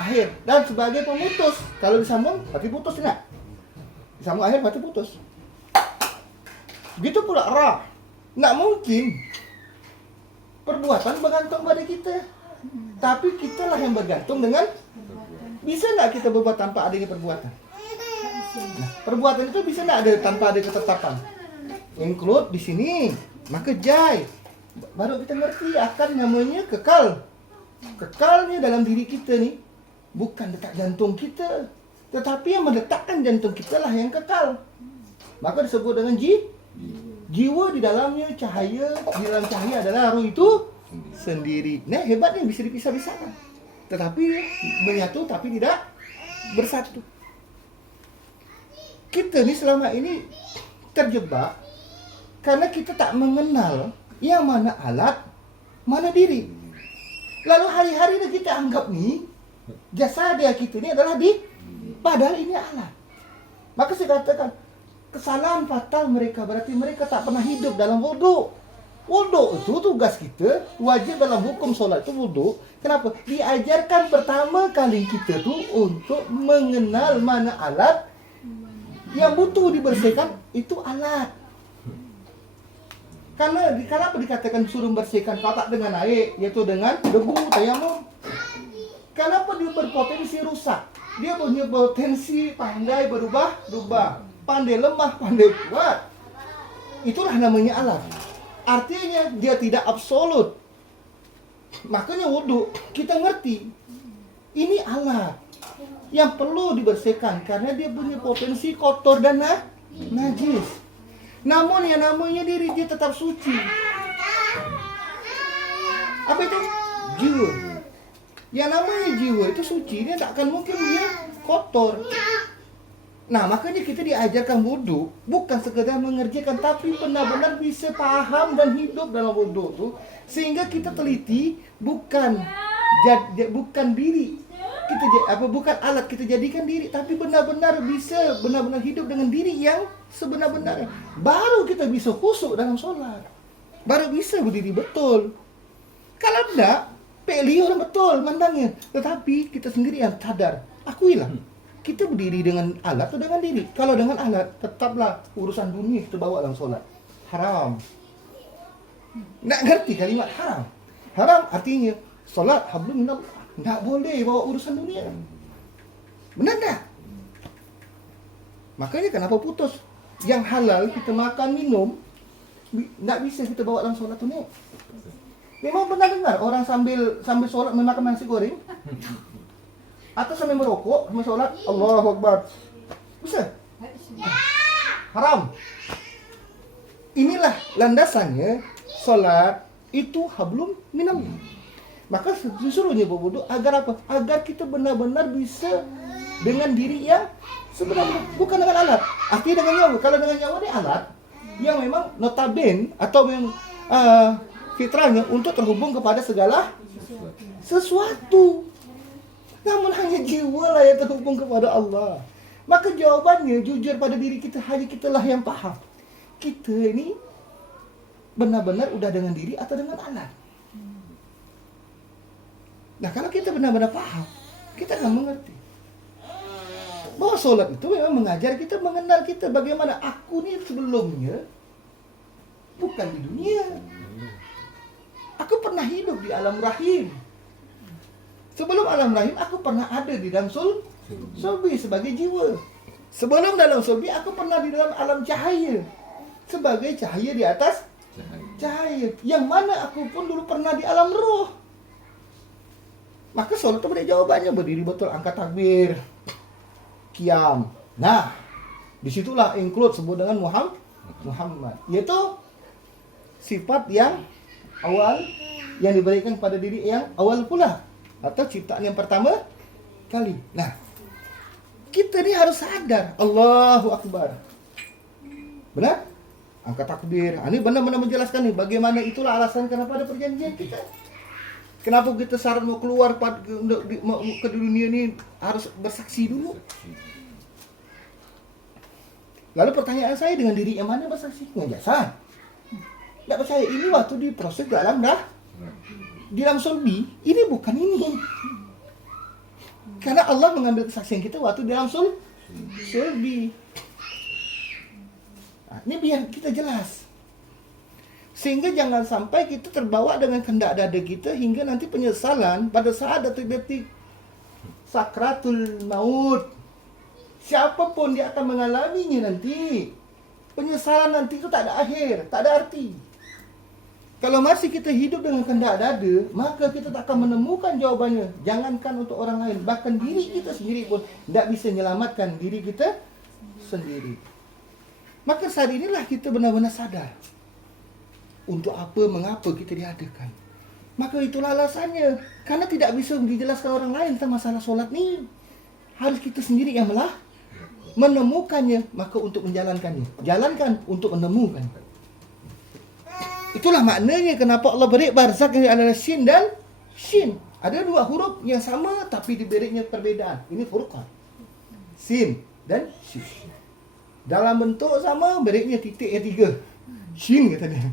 akhir. Dan sebagai pemutus, kalau disambung berarti putus, enggak? Disambung akhir berarti putus. Begitu pula ra. Tidak mungkin perbuatan bergantung pada kita, tapi kitalah yang bergantung dengan. Bisa nggak kita berbuat tanpa adanya perbuatan? Nah, perbuatan itu bisa nggak ada tanpa ada ketetapan? Include di sini, maka jai. Baru kita ngerti akan namanya kekal. Kekalnya dalam diri kita nih bukan detak jantung kita, tetapi yang meletakkan jantung kita lah yang kekal. Maka disebut dengan jiwa. Di dalamnya cahaya, di dalam cahaya adalah roh itu sendiri. Nah, hebatnya bisa dipisah-pisahkan. Tetapi menyatu tapi tidak bersatu. Kita nih selama ini terjebak karena kita tak mengenal yang mana alat, mana diri. Lalu hari-hari kita anggap nih jasa dia kita ini adalah padahal ini alat. Maka saya katakan kesalahan fatal mereka berarti mereka tak pernah hidup dalam wudu. Wudu itu tugas kita, wajib dalam hukum sholat itu wudu. Kenapa? Diajarkan pertama kali kita tuh untuk mengenal mana alat yang butuh dibersihkan, itu alat. Karena kenapa dikatakan suruh membersihkan kotak dengan air, yaitu dengan debu, tayamum? Kenapa dia berpotensi rusak? Dia punya potensi pandai berubah, pandai lemah, pandai kuat. Itulah namanya alat. Artinya dia tidak absolut. Makanya wudhu kita ngerti ini alat yang perlu dibersihkan karena dia punya potensi kotor dan najis. Namun yang namanya diri dia tetap suci. Apa itu? Jiwa. Yang namanya jiwa itu suci, dia tak akan mungkin dia kotor. Nah, makanya kita diajarkan wudhu bukan sekedar mengerjakan, tapi benar-benar bisa paham dan hidup dalam wudhu itu, sehingga kita teliti bukan diri kita bukan alat kita jadikan diri, tapi benar-benar bisa benar-benar hidup dengan diri yang sebenar-benarnya. Baru kita bisa khusyuk dalam sholat, baru bisa berdiri betul. Kalau enggak, Pilih orang betul mandangnya. Tetapi kita sendiri yang sadar. Akuilah. Kita berdiri dengan alat atau dengan diri? Kalau dengan alat, tetaplah urusan dunia kita bawa dalam solat. Haram. Nak ngerti kalimat haram? Haram artinya solat hablum minallah. Tak boleh bawa urusan dunia. Benar tak? Makanya kenapa putus? Yang halal kita makan, minum, tak bisa kita bawa dalam solat tu ni. Memang pernah dengar orang sambil solat memakan nasi goreng? Atau sambil merokok, sambil solat, Allahu Akbar. Bisa? Haram. Inilah landasannya, solat itu hablum minallah. Maka disuruhnya berwudu agar apa? Agar kita benar-benar bisa dengan diri yang sebenarnya, bukan dengan alat. Artinya dengan nyawa. Kalau dengan nyawa ini alat yang memang notabene atau yang fitrahnya untuk terhubung kepada segala sesuatu. Namun hanya jiwa lah yang terhubung kepada Allah. Maka jawabannya jujur pada diri kita, hanya kitalah yang paham. Kita ini benar-benar udah dengan diri atau dengan alat. Nah kalau kita benar-benar paham, kita akan mengerti bahwa solat itu memang mengajar kita, mengenal kita bagaimana aku ni sebelumnya bukan di dunia. Aku pernah hidup di alam rahim. Sebelum alam rahim, aku pernah ada di dalam sulbi sebagai jiwa. Sebelum dalam sulbi, aku pernah di dalam alam cahaya sebagai cahaya di atas cahaya. Yang mana aku pun dulu pernah di alam roh. Maka solat itu ada jawabannya. Berdiri betul, angkat takbir, qiyam. Nah, disitulah include sebut dengan Muhammad. Yaitu sifat yang awal yang diberikan pada diri yang awal pula. Atau ciptaan yang pertama kali. Nah, kita ni harus sadar. Allahu Akbar. Benar? Angkat takbir. Ini benar-benar menjelaskan nih bagaimana itulah alasan kenapa ada perjanjian kita. Kenapa kita syarat mau keluar ke dunia ni harus bersaksi dulu. Lalu pertanyaan saya, dengan diri yang mana bersaksi? Dengan jasad. Tak percaya, ini waktu diproses dalam di dalam sulbi, ini bukan ini. Karena Allah mengambil kesaksian kita waktu di dalam sulbi. Nah, ini biar kita jelas. Sehingga jangan sampai kita terbawa dengan kehendak dada kita hingga nanti penyesalan pada saat detik-detik sakratul maut. Siapapun dia akan mengalaminya nanti. Penyesalan nanti itu tak ada akhir, tak ada arti. Kalau masih kita hidup dengan kehendak dada, maka kita tak akan menemukan jawabannya. Jangankan untuk orang lain, bahkan diri kita sendiri pun tak bisa menyelamatkan diri kita sendiri. Maka saat inilah kita benar-benar sadar untuk apa, mengapa kita diadakan. Maka itulah alasannya. Karena tidak bisa dijelaskan orang lain tentang masalah solat ni. Harus kita sendiri yang menemukannya. Maka untuk menjalankannya, jalankan untuk menemukan. Itulah maknanya kenapa Allah beri barzak yang adalah shin dan shin. Ada dua huruf yang sama tapi diberinya perbedaan. Ini furqan. Sin dan shin. Dalam bentuk sama, berinya titik yang 3. Shin kata dia.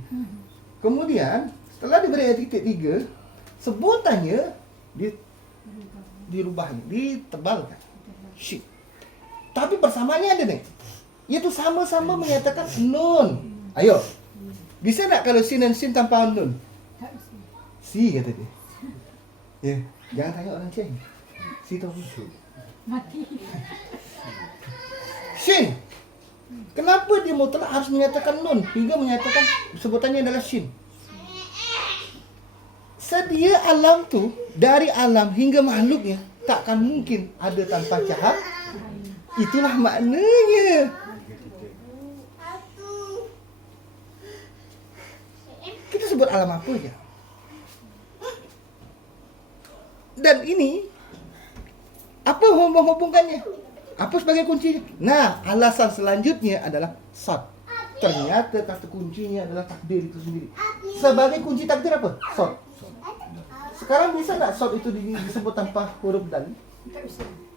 Kemudian setelah diberi titik 3, sebutannya dirubah, ditebalkan. Shin. Tapi persamaannya ada nih. Iaitu sama-sama menyatakan nun. Ayo. Bisa tak kalau sin dan sin tanpa nun? Si kata dia. Ya, jangan tanya orang Ceng. Si tahu. Mati. Shin. Kenapa dia mutlak harus menyatakan nun hingga menyatakan sebutannya adalah shin? Sedia alam tu, dari alam hingga makhluknya takkan mungkin ada tanpa cahaya. Itulah maknanya. Kita sebut alam apa aja. Dan ini apa menghubungkannya? Apa sebagai kuncinya? Nah, alasan selanjutnya adalah sod. Ternyata kata kuncinya adalah takdir itu sendiri. Sebagai kunci takdir apa? Sod. Sekarang bisa tak sod itu disebut tanpa huruf dal?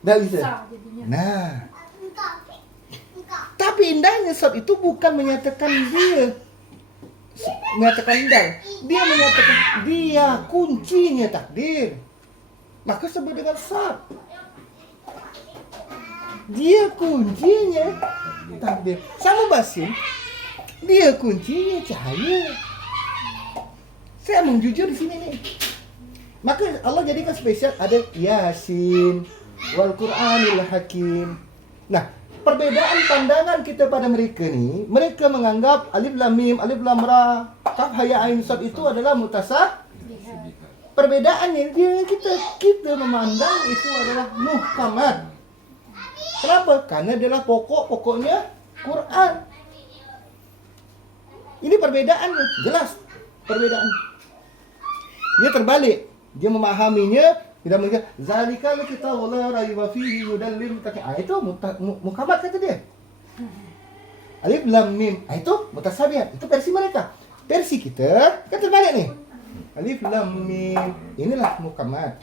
Tak bisa. Nah, tapi indahnya sod itu bukan menyatakan dia menyatakan dal. Dia menyatakan dia kuncinya takdir. Maka sebut dengan sad. Dia kuncinya takdir. Sama Basim, dia kuncinya cahaya. Saya mau jujur di sini nih. Maka Allah jadikan spesial ada Yasin wal Qur'anil Hakim. Nah, perbedaan pandangan kita pada mereka nih, mereka menganggap alif lam mim, alif lam ra, kaf ha ya ain sad itu adalah mutasabih. Perbedaannya kita memandang itu adalah muhkamat. Kenapa? Karena adalah pokoknya Quran. Ini perbedaannya, jelas perbedaan. Dia terbalik, dia memahaminya tidak mungkin zalikal kitabul la raiba fihi hudal lil muttaqin. Itu muhkamat kata dia. Alif lam mim, itu mutasabih. Itu versi mereka. Versi kita kan terbalik nih. Alif lam mim, inilah muhkamat.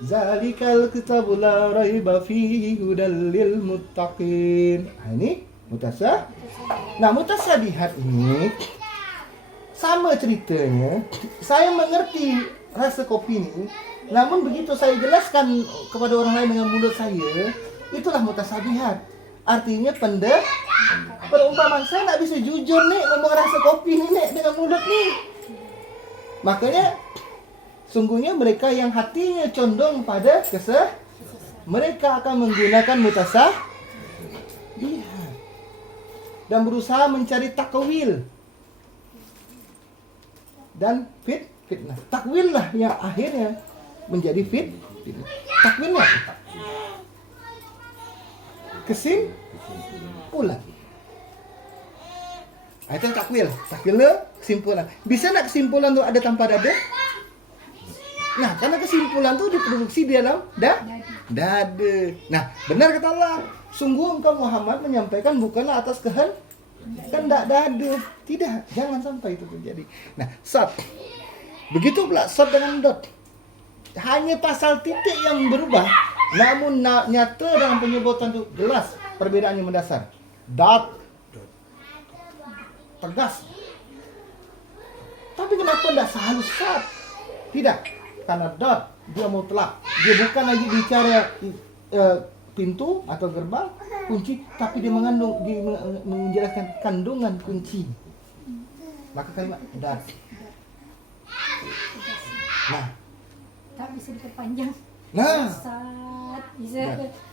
Zalikal kitabul la raiba fihi hudal lil muttaqin. Ini mutasabih. Nah, mutasabihat ini sama ceritanya. Saya mengerti rasa kopi ini, namun begitu saya jelaskan kepada orang lain dengan mulut saya, itulah mutasabihat. Artinya perumpamaan. Saya tak bisa jujur nih ngomong rasa kopi ini nih dengan mulut nih. Makanya sungguhnya mereka yang hatinya condong pada mereka akan menggunakan mutasabihat dan berusaha mencari takwil dan fitnah. Takwil lah yang akhirnya menjadi fitnah. Takwilnya kesimpulan. Itu takwil. Takwilnya kesimpulan. Bisa nak kesimpulan tu ada tanpa dada? Nah, karena kesimpulan tu diproduksi di dalam dada. Nah, benar kata Allah. Sungguh engkau Muhammad menyampaikan bukanlah atas kehendak dada. Tidak, jangan sampai itu terjadi. Nah, sad. Begitu pula sad dengan dot. Hanya pasal titik yang berubah, namun nyata dalam penyebutan itu jelas perbedaannya mendasar. Dot tegas. Tapi kenapa tidak sehalus sad? Tidak, karena dot dia mutlak. Dia bukan lagi bicara pintu atau gerbang, kunci, tapi dia menjelaskan kandungan kunci. Maka kalimat dot. Nah, tak bisa diperpanjang. Nah,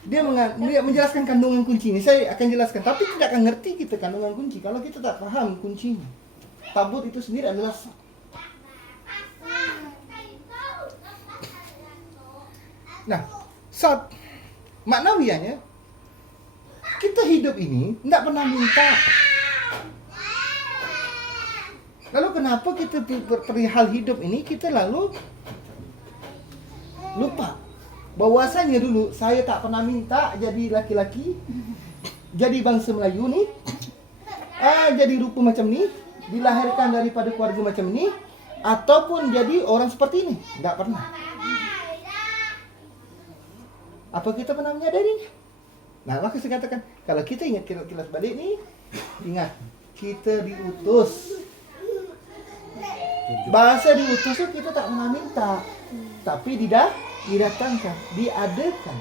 dia menjelaskan kandungan kunci ini. Saya akan jelaskan, tapi tidak akan ngerti kita kandungan kunci kalau kita tak paham kuncinya. Tabut itu sendiri adalah sad. Nah, sad maknawiannya kita hidup ini tidak pernah minta. Lalu kenapa kita perihal hidup ini kita lalu lupa bahwasanya dulu saya tak pernah minta jadi laki-laki, jadi bangsa Melayu nih, jadi rupa macam ni, dilahirkan daripada keluarga macam ni, ataupun jadi orang seperti ini. Tidak pernah. Apa kita pernah menyadarinya? Nah, maka saya katakan, kalau kita ingat kilas balik nih, ingat, kita diutus. Bahasa diutus itu kita tak pernah minta, tapi didatangkan, diadakan.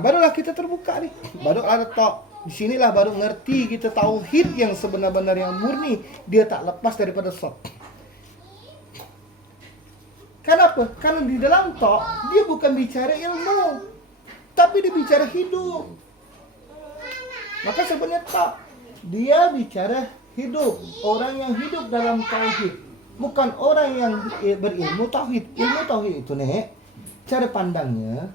Barulah kita terbuka nih, baru ada tok. Di sinilah baru ngerti kita tauhid yang sebenar-benar yang murni, dia tak lepas daripada sok. Kenapa? Karena di dalam tok dia bukan bicara ilmu, tapi dia bicara hidup. Maka sebenarnya tok dia bicara hidup, orang yang hidup dalam tauhid, bukan orang yang berilmu tauhid. Ilmu tauhid itu nek, cara pandangnya,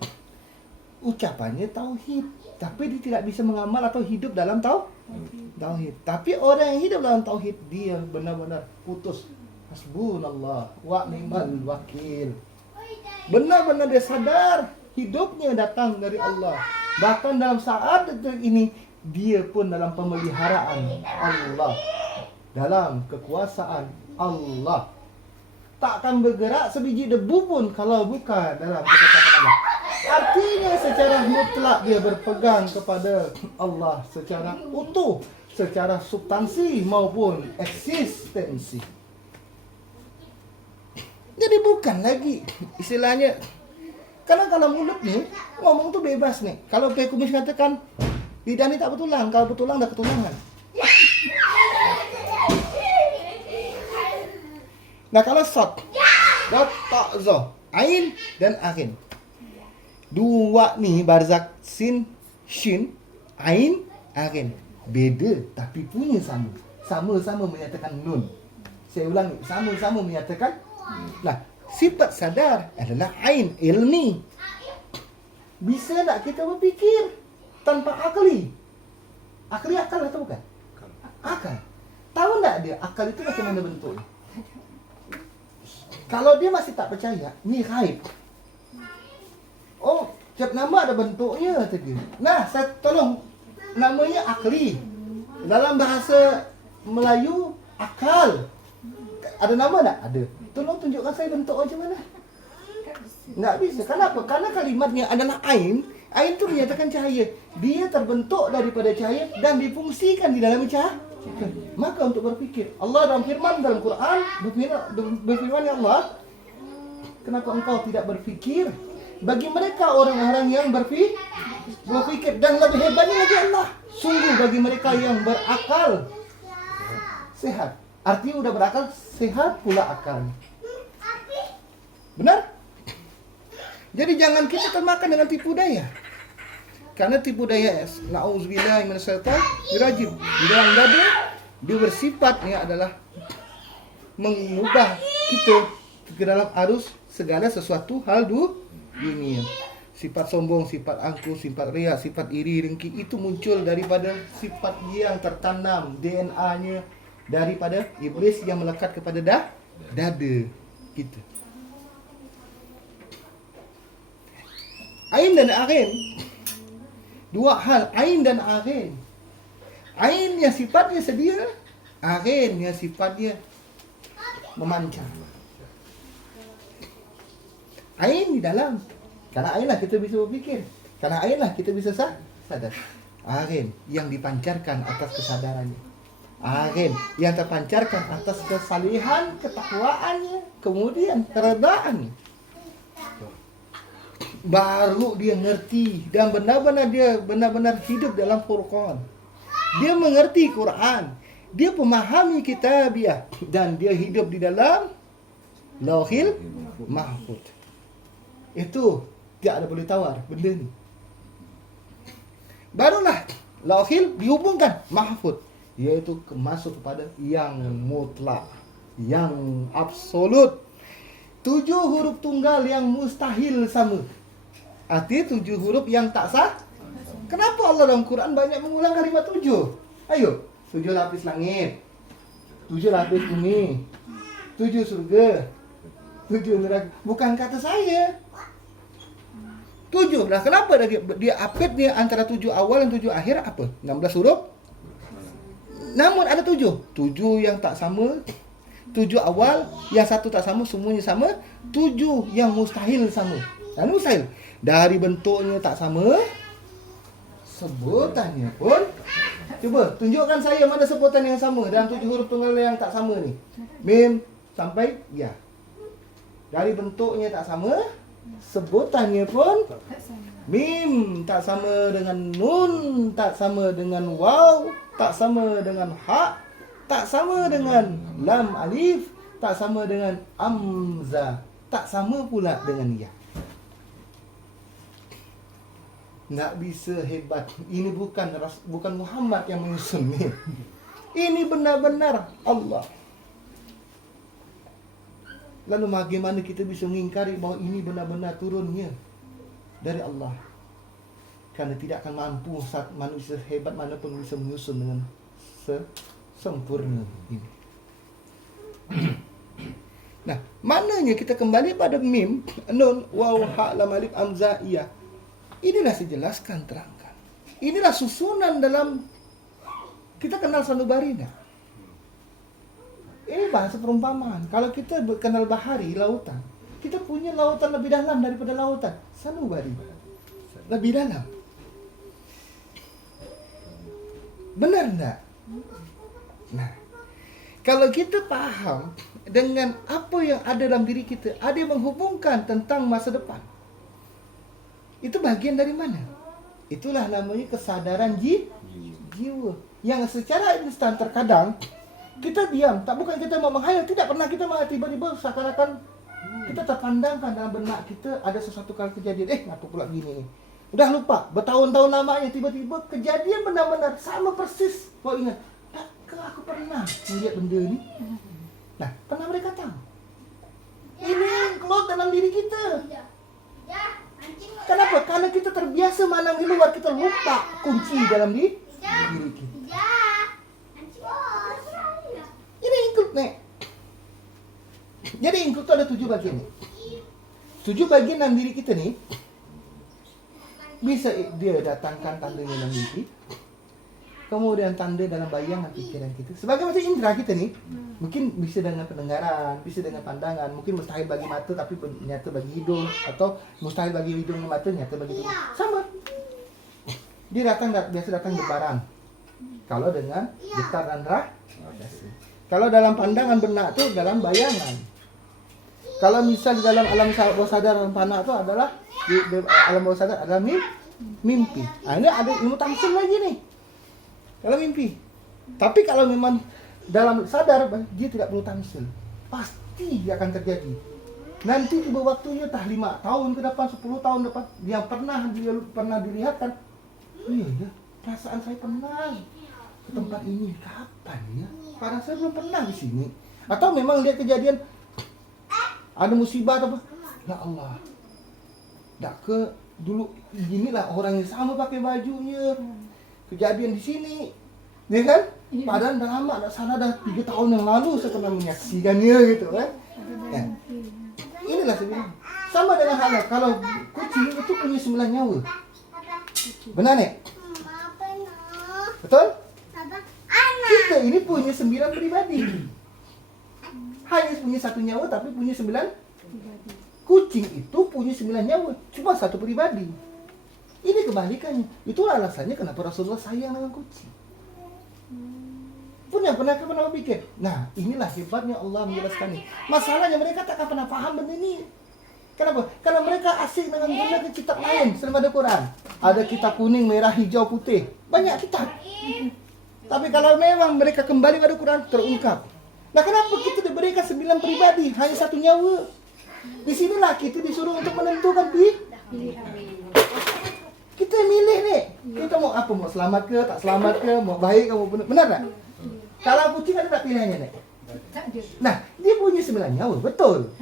ucapannya tauhid, tapi dia tidak bisa mengamal atau hidup dalam tauhid. Tapi orang yang hidup dalam tauhid, dia benar-benar putus. Hasbunallah wa ni'mal wakil. Benar-benar dia sadar hidupnya datang dari Allah. Bahkan dalam saat ini dia pun dalam pemeliharaan Allah, dalam kekuasaan Allah. Tak akan bergerak sebiji debu pun kalau bukan dalam ketetapan Allah. Artinya secara mutlak dia berpegang kepada Allah secara utuh. secara substansi maupun eksistensi. Jadi bukan lagi istilahnya, karena kalau mulut nih ngomong tuh bebas nih. Kalau kayak kumis katakan lidah ini tak betulang, kalau betulang dah ketulangan. Nah kalau sod, dot, ta, zo, ain dan ain. Dua nih barzak sin, shin, ain, ain. Beda tapi punya sama. Sama-sama menyatakan nun. Saya ulangi, sama-sama menyatakan. Nah, sifat sadar adalah ain, ilmi. Bisa tak kita berpikir tanpa akli? Akli akal atau bukan? Akal. Tahu tak dia akal itu macam mana bentuknya? Kalau dia masih tak percaya, ni gaib. Oh, setiap nama ada bentuknya tadi. Nah, saya tolong, namanya akli. Dalam bahasa Melayu, akal. Ada nama tak? Ada. Tolong tunjukkan saya bentuk macam mana. Nggak bisa. Kenapa? Karena kalimatnya adalah ain. Ain itu menyatakan cahaya. Dia terbentuk daripada cahaya dan difungsikan di dalam cahaya. Maka untuk berpikir, Allah dalam firman dalam Quran berfirman ya Allah, kenapa engkau tidak berpikir? Bagi mereka orang-orang yang berpikir, dan lebih hebatnya lagi Allah, sungguh bagi mereka yang berakal sehat. Artinya udah berakal sehat pula akal. Benar? Jadi jangan kita termakan dengan tipu daya. Karena tipu daya, na'udzubillahi minasyaitonir rajim, di dalam dada dia bersifatnya adalah mengubah kita ke dalam arus segala sesuatu hal dunia. Sifat sombong, sifat angkuh, sifat riak, sifat iri, dengki itu muncul daripada sifat yang tertanam DNA-nya daripada iblis yang melekat kepada dada kita. Ain dan ain. Dua hal, ain dan ain. Ain yang sifatnya sedia, ain yang sifatnya memancar. Ain di dalam. Karena ain lah kita bisa berpikir. Karena ain lah kita bisa sadar. Ain yang dipancarkan atas kesadarannya. Ain yang terpancarkan atas kesalihan, ketakwaannya, kemudian keredaannya. Baru dia ngerti dan benar-benar hidup dalam Furqan. Dia mengerti Quran, dia memahami kitabiah dan dia hidup di dalam Lauhil Mahfuz. Itu tidak ada boleh tawar benda ni. Barulah Lauhil dihubungkan Mahfuz, yaitu masuk kepada yang mutlak, yang absolut. 7 huruf tunggal yang mustahil sama. Arti 7 huruf yang tak sah. Kenapa Allah dalam Quran banyak mengulang kalimat 7? Ayo, 7 lapis langit, 7 lapis bumi, 7 surga, 7 neraka. Bukan kata saya. 7 lah. Kenapa dia apitnya antara 7 awal dan 7 akhir apa? 16 huruf. Namun ada 7 yang tak sama. 7 awal, yang satu tak sama, semuanya sama. 7 yang mustahil sama. Dan mustahil dari bentuknya tak sama, sebutannya pun. Cuba tunjukkan saya mana sebutan yang sama dalam 7 huruf tunggal yang tak sama ni. Mim sampai ya. Dari bentuknya tak sama, sebutannya pun mim tak sama dengan nun, tak sama dengan waw, tak sama dengan ha, tak sama dengan lam alif, tak sama dengan amza, tak sama pula dengan ya. Nggak bisa hebat. Ini bukan Muhammad yang menyusun ni. Ini benar-benar Allah. Lalu bagaimana kita bisa mengingkari bahawa ini benar-benar turunnya dari Allah? Karena tidak akan mampu saat manusia hebat manapun bisa menyusun dengan sempurna ini. Nah, maknanya kita kembali pada mim, nun, waw, ha, lam, alif, amza, iya. Inilah saya jelaskan, terangkan. Inilah susunan dalam, kita kenal sanubari tak? Ini bahasa perumpamaan. Kalau kita kenal bahari, lautan, kita punya lautan lebih dalam daripada lautan sanubari. Lebih dalam. Benar tak? Nah, kalau kita paham dengan apa yang ada dalam diri kita, ada yang menghubungkan tentang masa depan. Itu bagian dari mana? Itulah namanya kesadaran jiwa. Yang secara instan terkadang kita diam, tak bukan kita mau menghayal, tidak pernah kita mau tiba-tiba seakan-akan kita terpandangkan dalam benak kita ada sesuatu kali kejadian, ngapa pula gini nih. Udah lupa, bertahun-tahun lamanya tiba-tiba kejadian benar-benar sama persis. Kau ingat, takkah aku pernah melihat benda ni? Nah, pernah mereka tahu? Ini yang keluar dalam diri kita. Kenapa? Karena kita terbiasa mandang di luar, kita lupa kunci dalam diri kita. Ini include nih. Jadi include itu ada 7 bagian nih. 7 bagian dalam diri kita nih. Bisa dia datangkan tanda dalam mimpi, kemudian tanda dalam bayangan pikiran kita. Sebagai macam indera kita nih, mungkin bisa dengan pendengaran, bisa dengan pandangan, mungkin mustahil bagi mata tapi nyata bagi hidung, atau mustahil bagi hidung dan mata nyata bagi telinga. Sama. Dia biasa datang debaran. Kalau dengan getar dan rasa. Kalau dalam pandangan benak itu dalam bayangan. Kalau misal dalam alam bawah sadar dan panak itu adalah di alam bawah sadar adalah mimpi. Nah, ini ada ilmu tamsil lagi nih. Kalau mimpi. Tapi kalau memang dalam sadar dia tidak perlu tamsil. Pasti akan terjadi. Nanti tiba waktunya 5 tahun ke depan, 10 tahun depan yang pernah dilihatkan. Iya ya, perasaan saya pernah ke tempat ini kapan ya? Padahal saya belum pernah di sini. Atau memang lihat kejadian ada musibah atau apa? Ya Allah. Tak ke dulu ginilah orang yang sama pakai bajunya. Kejadian di sini. Ya kan? Padahal dah lama, dah sana dah 3 tahun yang lalu saya pernah menyaksikannya gitu kan. Ya. Inilah sebenarnya. Sama dengan halnya kalau kucing itu punya 9 nyawa. Benar nih? Betul? Kita ini punya 9 pribadi. Hanya punya 1 nyawa tapi punya 9 kucing itu punya 9 nyawa, cuma 1 pribadi. Ini kebalikannya. Itulah alasannya kenapa Rasulullah sayang dengan kucing. Pernah berpikir? Nah, inilah hebatnya Allah menjelaskan ini. Masalahnya mereka tak pernah paham benda ini. Kenapa? Karena mereka asik dengan guna kitab lain selama ada Quran. Ada kitab kuning, merah, hijau, putih. Banyak kitab. Tapi kalau memang mereka kembali pada Quran, terungkap. Nah, kenapa kita diberikan 9 pribadi, hanya 1 nyawa? Di sinilah kita disuruh untuk menentukan pilihan. Kita milih nih. Kita mau apa? Mau selamat ke, tak selamat ke, mau baik ke, mau benar tak? Kalau kucing ada tak pilihannya nih? Nah, dia punya 9 nyawa, betul.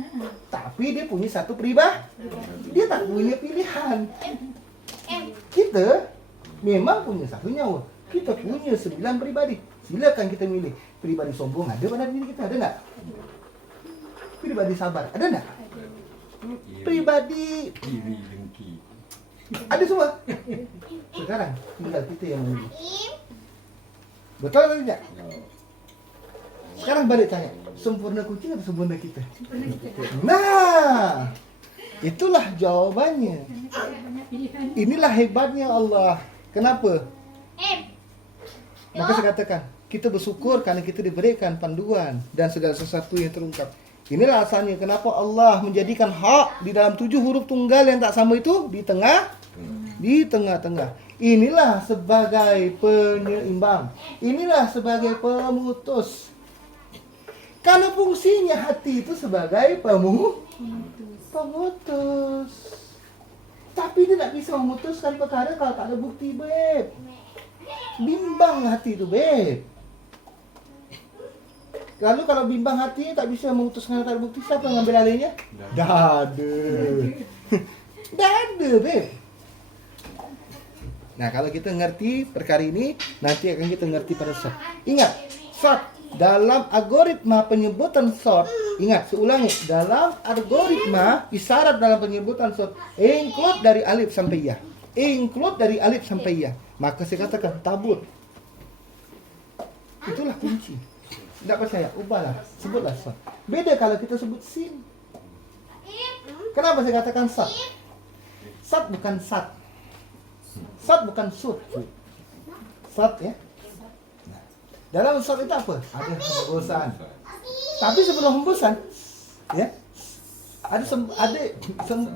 Tapi dia punya 1 pribadi. Dia tak punya pilihan. Kita memang punya 1 nyawa. Kita punya 9 pribadi. Silakan kita milih. Pribadi sombong ada pada diri kita, ada enggak? Pribadi sabar, ada enggak? Pribadi iri dengki. ada semua. Sekarang tinggal kita yang memilih. Betul atau tidak? Sekarang balik tanya, sempurna kucing atau sempurna kita? Nah, itulah jawabannya. Inilah hebatnya Allah. Kenapa? Maka saya katakan, kita bersyukur karena kita diberikan panduan dan segala sesuatu yang terungkap. Inilah asalnya kenapa Allah menjadikan hak di dalam 7 huruf tunggal yang tak sama itu di tengah-tengah. Inilah sebagai penyeimbang. Inilah sebagai pemutus. Karena fungsinya hati itu sebagai pemutus. Tapi dia tak bisa memutuskan perkara kalau tak ada bukti, beb. Bimbang hati itu, beb. Lalu kalau bimbang hati tak bisa memutuskan tak ada bukti, siapa yang ngambil alihnya? Dada. Dada, beb. Nah, kalau kita ngerti perkara ini, nanti akan kita ngerti pada sort. Ingat, sort dalam algoritma penyebutan sort. Ingat, saya ulangi, dalam algoritma isyarat dalam penyebutan sort include dari alif sampai ya. Include dari alif sampai ya. Maka saya katakan tabur. Itulah kunci. Tidak percaya, ubahlah, sebutlah sort. Beda kalau kita sebut sin. Kenapa saya katakan sat? Sat bukan sat. Sat bukan sut. Sat ya. Nah. Dalam unsur itu apa? Ada hembusan. Tapi sebelum hembusan, ya,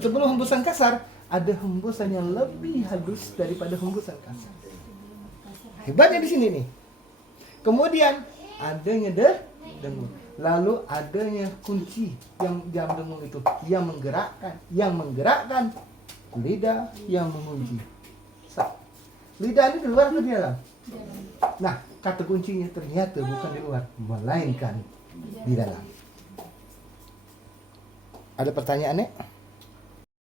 sebelum hembusan kasar, ada hembusan yang lebih halus daripada hembusan kasar. Hebatnya di sini nih. Kemudian adanya dengung. Lalu adanya kunci yang jam dengung itu yang menggerakkan lidah yang mengunci. Lidah ini di luar atau di dalam? Nah, kata kuncinya ternyata bukan di luar, melainkan di dalam. Ada pertanyaannya?